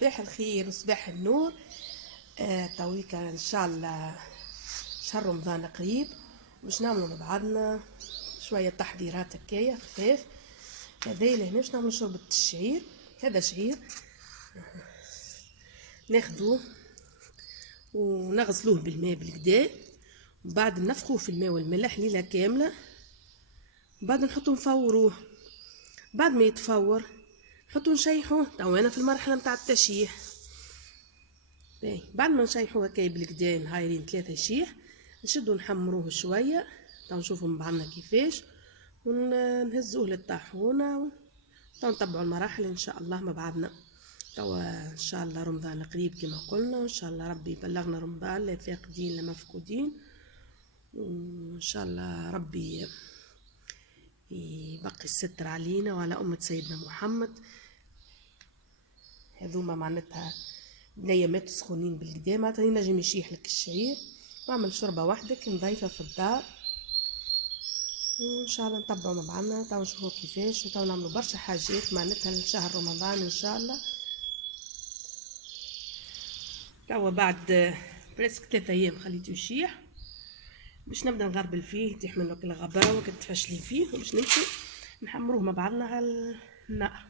صباح الخير وصباح النور. تويكا ان شاء الله شهر رمضان قريب، باش نعملوا مع بعضنا شويه تحضيرات هكايا خفاف. هذا اللي هنا باش نعملوا شوربه الشعير. هذا شعير ناخذوه ونغسلوه بالماء بالكدا، وبعد نفخوه في الماء والملح ليله كامله، بعد نحطو نفوروه. بعد ما يتفور نحطو نشيحوه. تو انا في المرحله نتاع التشييح. بعد ما نشيحوه هكايا بالكدا نهايرين 3 يشيح، نشدو نحمروه شويه. تو نشوفوا من بعضنا كيفاش، ونهزوه للطاحونه. تو نتبعوا المراحل ان شاء الله مع بعضنا. توا ان شاء الله رمضان قريب كما قلنا، وان شاء الله ربي يبلغنا رمضان لا فاقدين لا مفقودين، وان شاء الله ربي يبقي الستر علينا وعلى أمة سيدنا محمد. هذوما معناتها نيامات سخونين بالكدا، معناتها ينجم يشيح لك الشعير واعمل شوربه وحدك نضيفها في الدار، وان شاء الله نتبعوا مع بعضنا. تو نشوفوا كيفاش، وتو نعملوا برشا حاجات معناتها لشهر رمضان ان شاء الله. توا بعد بريسك 3 ايام خليته يشيح، باش نبدا نغربل فيه يطيح منه كل غبره وقت تفشلي فيه، وباش نمشي نحمروه مع بعضنا على النار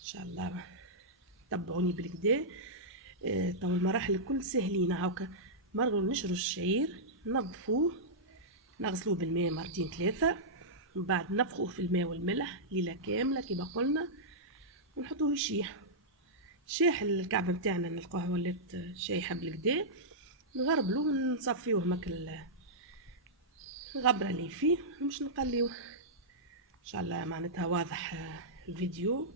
ان شاء الله. تبعوني بالكدا. تو المراحل الكل سهلين. هاكا مرة نشرو الشعير، ننظفوه، نغسلوه بالماء 2 3 مرات، من بعد نفخوه في الماء والملح ليلة كاملة كما قلنا، ونحطوه يشيح. شاح الكعبة متاعنا نلقوها ولات شايحة بالكدا، نغربلوه ونصفيوه ماك الغبرة اللي فيه، مش نقليوه ان شاء الله. معناتها واضح الفيديو.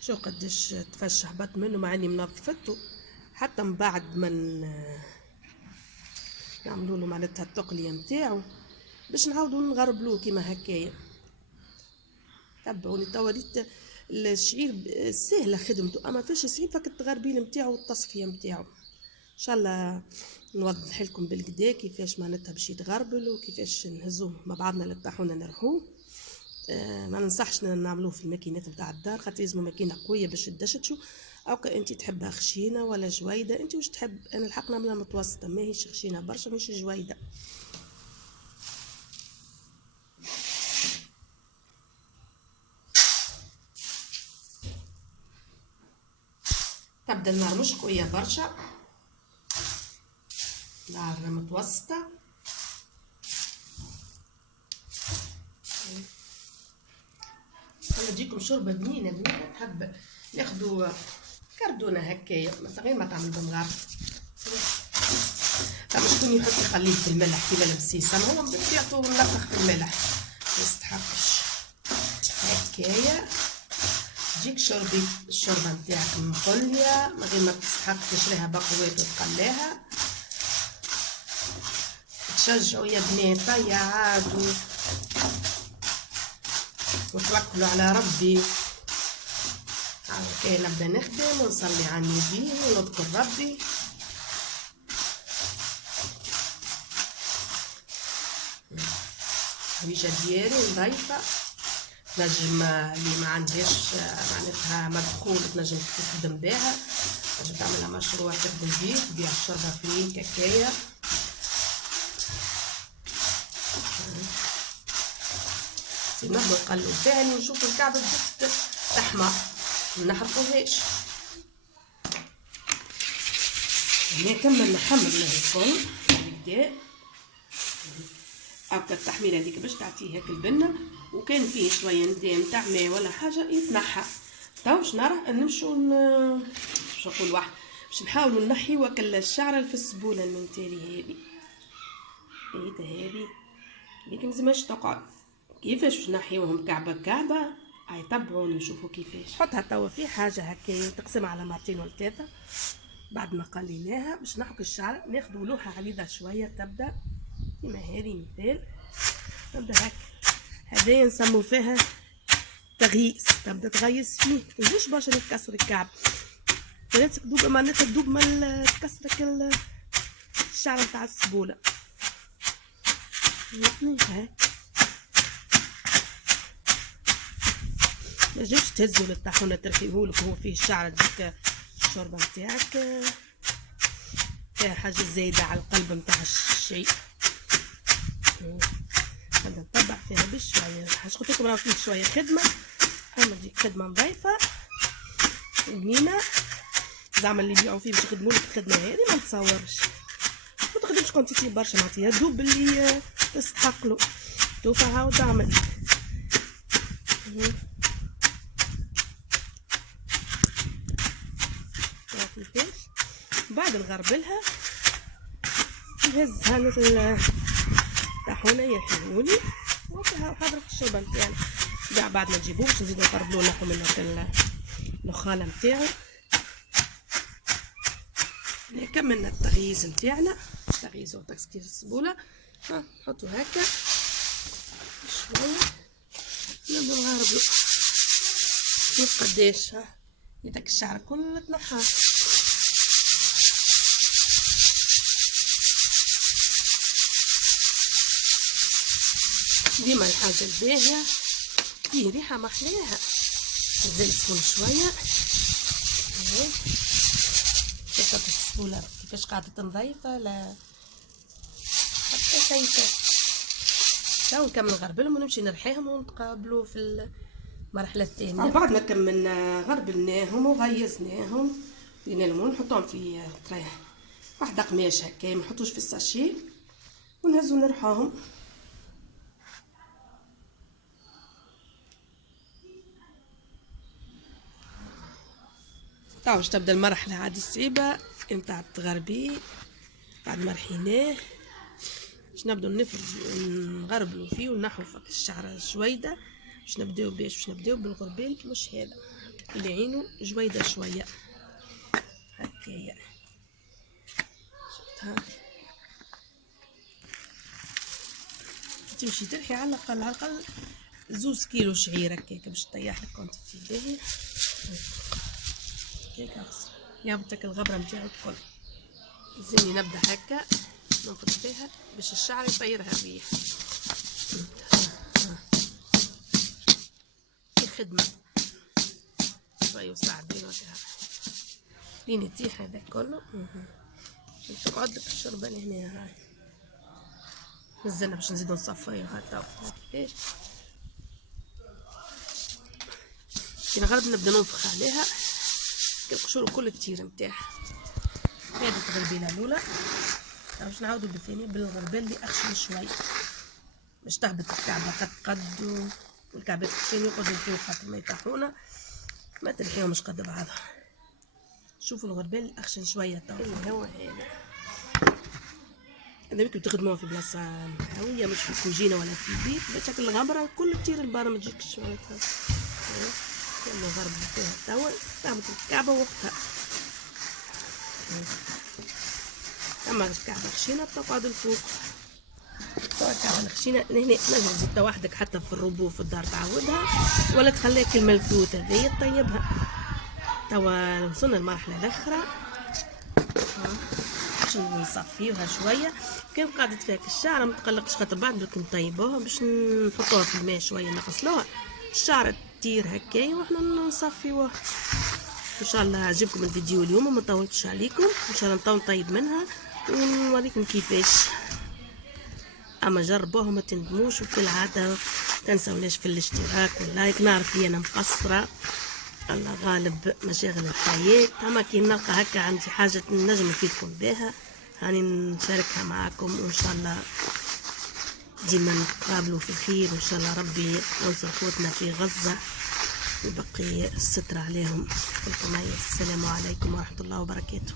شو قديش تفشح بط منه، مع اني منظفته. حتى من بعد ما نعملوا له معناتها التقليه نتاعو، باش نعاودوا نغربلوه كيما هكايا. تبعوني. توا ريت الشعير سهله خدمته، اما فاش صعيب فك التغربيل نتاعو والتصفيه نتاعو. ان شاء الله نوضح لكم بالكدا كيفاش معناتها باش يتغربل، وكيفاش نهزوه مع بعضنا للطاحونه نرحوه. ما ننصحش نعملوه في الماكينات نتاع الدار، خاطر لازم ماكينه قويه باش تدشتشو. او انت تحبها خشينه ولا جويده، انت واش تحب. انا الحق نعملها متوسطه، ماهيش خشينه برشا مش جويده. تبدا النار مش قويه برشا، نار متوسطه. نجيكم شوربه بنينه بنينه. تحب ناخذوا كردونه هكايا غير ما تعمل بمغار. فما شكون يحط يخليه في الملح كيما البسيسه، ما هو بيعطوا منفخ في الملح ما يستحقش. هكايا تجيك الشوربه نتاعك مقليه من غير ما تستحق تشريها بقوات وتقلاها. تشجعوا يا بنات يا عادوا وتوكلوا على ربي. هاكا نبدا نخدم ونصلي على النبي ونذكر ربي. الحويجه ديالي نضيفه. تنجم اللي ما عندهاش معناتها مدخول تنجم تخدم بها، تنجم تعملها مشروع تخدم بيه، تبيع الشوربه في كاكايا. نحن نقلو ثاني ونشوفوا الكعبة بدت تحمر، ما نحرقوهاش. هنا كملنا حملنا الفرن بالكدا. هاكا التحميله هذيك باش تعطيه هاك البنه، وكان فيه شويه ندام تاع ماء ولا حاجه يتنحى. تو باش نمشوا باش نقول واحد باش نحاولوا نحيوا هاك الشعره في السبوله المنتالي هذه. هذه لكن مازالش تقعد. كيفاش باش نحيوهم كعبه كعبه؟ هاي تبعوني نشوفوا كيفاش. حطها توا في حاجه هكا تقسمها على 2 ولا 3 بعد ما قليناها. باش نحك الشعر ناخذوا لوحه عريضه شويه، تبدا كيما هذه مثال. نبدا هكا. هذايا نسمو فيها التغييس، تبدا تغيس فيه متنجمش برشا يتكسر الكعب، لازمك دوب معناتها دوب ما تكسرك الشعر نتاع السبوله. هاي متنجمش تهزو للطاحونه ترخيهولك وهو فيه الشعر تجيك الشوربه نتاعك فيها حاجه زايده على القلب نتاع الشيء. هذا نطبع فيها بشويه، حاش قلت لكم راه فيه شويه خدمه، اما تجيك خدمه نظيفه بنينه زعما اللي يبيعوا فيه باش يخدموا لك الخدمه هذه ما نتصورش، ما تخدمش كونتيتي برشا معناتها دوب اللي تستحق له توفى هاو تعمل. كيفاش بعد نغربلها نهزها مثل الطاحونه يرحموني وكها حضرة الشوربه نتاعنا. كاع بعد ما نجيبوه باش نزيدو نقربلو نحو منه الخاله نتاعو. كملنا التغييز نتاعنا، تغييز وتكسير السبوله. نحطو هكا شويه نبداو نغربلو. شوف قداش يدك الشعر كله تنحى. ديما الحاجه الباهيه فيه ريحه محلاها. نزيد سخون شويه. شوفوا السبوله كيفاش قاعده نظيفه لا حتى سايفه. تو نكمل نغربلهم ونمشي نرحيهم ونتقابلوا في المرحله الثانيه. بعد ما كملنا غربلناهم وغيزناهم دينا لهم ونحطوهم في واحده قماش هكا، ما نحطوش في الساشي ونهزو نرحاهم. تو باش تبدا المرحله عاد الصعيبه نتاع التغربي. بعد ما رحيناه باش نبداو نغربلو فيه ونحو فك الشعره جويده. باش نبداو بالغربال مش هذا اللي عينه جويده شويه هكايا. شفتها تمشي ترحي على الاقل 2 كيلو شعير هكاك باش تطيح لك كونتيتي باهي هيك. اغسل يابتك الغبره نتاعو الكل. زيني نبدا هكا ننفض فيها باش الشعر يطيرها الريح. في خدمه شويه وساعدين وكذا لين يطيح هذا كله. تقعد لك الشوربه لهنا. هاي نزلنا باش نزيدو نصفيوها تو كيفاش كي نغرب نبدا ننفخ عليها القشور كل التير نتاعها. هذه التغربيله الاولى. باش نعاودو بالثانيه بالغربال اللي اخشن شوي باش تهبط الكعبه قد والكعبات الثانيه يقعدوا فوق خاطر ما يطيحونا ما تلحيهمش قد بعضها. شوفوا الغربال الاخشن شويه تو اللي هو هذا ممكن تخدموها في بلاصه هاويه مش في الكوجينه ولا في البيت بشكل الغبره كل التير البار ما تجيكش معناتها. يلا نغرب فيها توا تهبط الكعبه وقتها. اما الكعبه خشينه تقعد الفوق. توا الكعبه الخشينه لهنا نجم تزيد وحدك حتى في الربو في الدار تعودها ولا تخليك الملفوته هذيا تطيبها. توا وصلنا المرحله الاخرى باش نصفيوها شويه. كان قعدت فيك الشعره ما تقلقش خاطر بعد دوك نطيبوها باش نحطوها في الماء شويه نغسلوها الشعره تطير هكايا وحنا نصفيوها. ان شاء الله عجبكم الفيديو اليوم وما طولتش عليكم. ان شاء الله نطيب منها ونوريكم كيفاش. اما جربوها ما تندموش وكالعاده تنسوناش في الاشتراك واللايك. نعرف لي انا مقصره الله غالب مشاغل الحياه، اما كي نلقى هكا عندي حاجه نجم نفيدكم بها هاني نشاركها معكم. وان شاء الله ديما نتقابلوا في خير وان شاء الله ربي ينصر خوتنا في غزه ويبقي الستر عليهم. السلام عليكم ورحمه الله وبركاته.